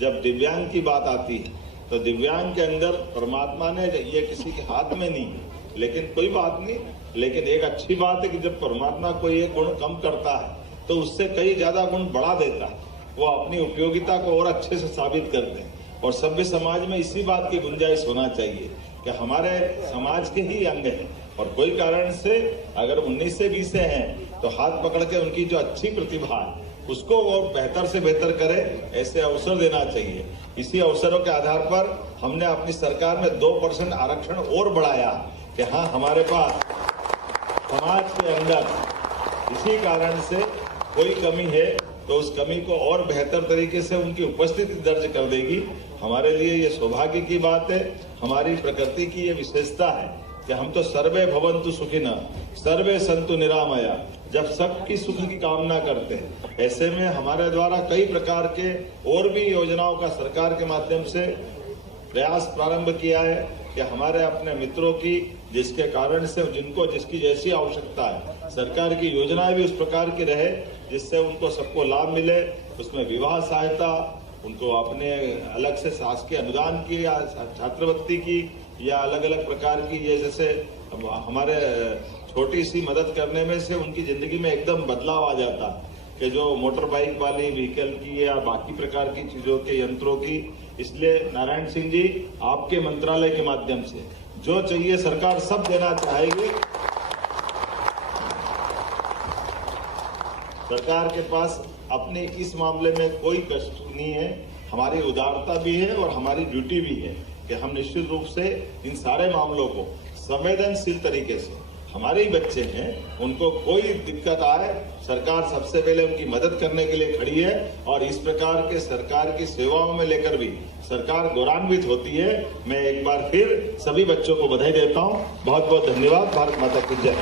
जब दिव्यांग की बात आती है तो दिव्यांग के अंदर परमात्मा ने ये किसी के हाथ में नहीं है, लेकिन कोई बात नहीं। लेकिन एक अच्छी बात है कि जब परमात्मा कोई एक गुण कम करता है तो उससे कई ज्यादा गुण बढ़ा देता है। वो अपनी उपयोगिता को और अच्छे से साबित करते हैं। और सभ्य समाज में इसी बात की गुंजाइश होना चाहिए कि हमारे समाज के ही अंग हैं और कोई कारण से अगर 19 से 20 हैं तो हाथ पकड़ के उनकी जो अच्छी प्रतिभा है उसको वो बेहतर से बेहतर करे, ऐसे अवसर देना चाहिए। इसी अवसरों के आधार पर हमने अपनी सरकार में 2% आरक्षण और बढ़ाया कि हाँ, हमारे पास समाज के अंदर इसी कारण से कोई कमी है तो उस कमी को और बेहतर तरीके से उनकी उपस्थिति दर्ज कर देगी। हमारे लिए ये सौभाग्य की बात है, हमारी प्रकृति की ये विशेषता है कि हम तो सर्वे भवन्तु सुखिनः सर्वे सन्तु निरामया, जब सबकी सुख की कामना करते हैं। ऐसे में हमारे द्वारा कई प्रकार के और भी योजनाओं का सरकार के माध्यम से प्रयास प्रारंभ किया है कि हमारे अपने मित्रों की जिसके कारण से जिनको जिसकी जैसी आवश्यकता है, सरकार की योजनाएं भी उस प्रकार की रहे जिससे उनको सबको लाभ मिले। उसमें विवाह सहायता, उनको अपने अलग से शासकीय अनुदान की या छात्रवृत्ति की या अलग अलग प्रकार की, ये जैसे हमारे छोटी सी मदद करने में से उनकी जिंदगी में एकदम बदलाव आ जाता कि जो मोटर बाइक वाली व्हीकल की या बाकी प्रकार की चीजों के यंत्रों की। इसलिए नारायण सिंह जी, आपके मंत्रालय के माध्यम से जो चाहिए सरकार सब देना चाहेगी। सरकार के पास अपने इस मामले में कोई कष्ट नहीं है, हमारी उदारता भी है और हमारी ड्यूटी भी है कि हम निश्चित रूप से इन सारे मामलों को संवेदनशील तरीके से, हमारे ही बच्चे हैं, उनको कोई दिक्कत आए, सरकार सबसे पहले उनकी मदद करने के लिए खड़ी है। और इस प्रकार के सरकार की सेवाओं में लेकर भी सरकार गौरवान्वित होती है। मैं एक बार फिर सभी बच्चों को बधाई देता हूं। बहुत बहुत धन्यवाद। भारत माता की जय।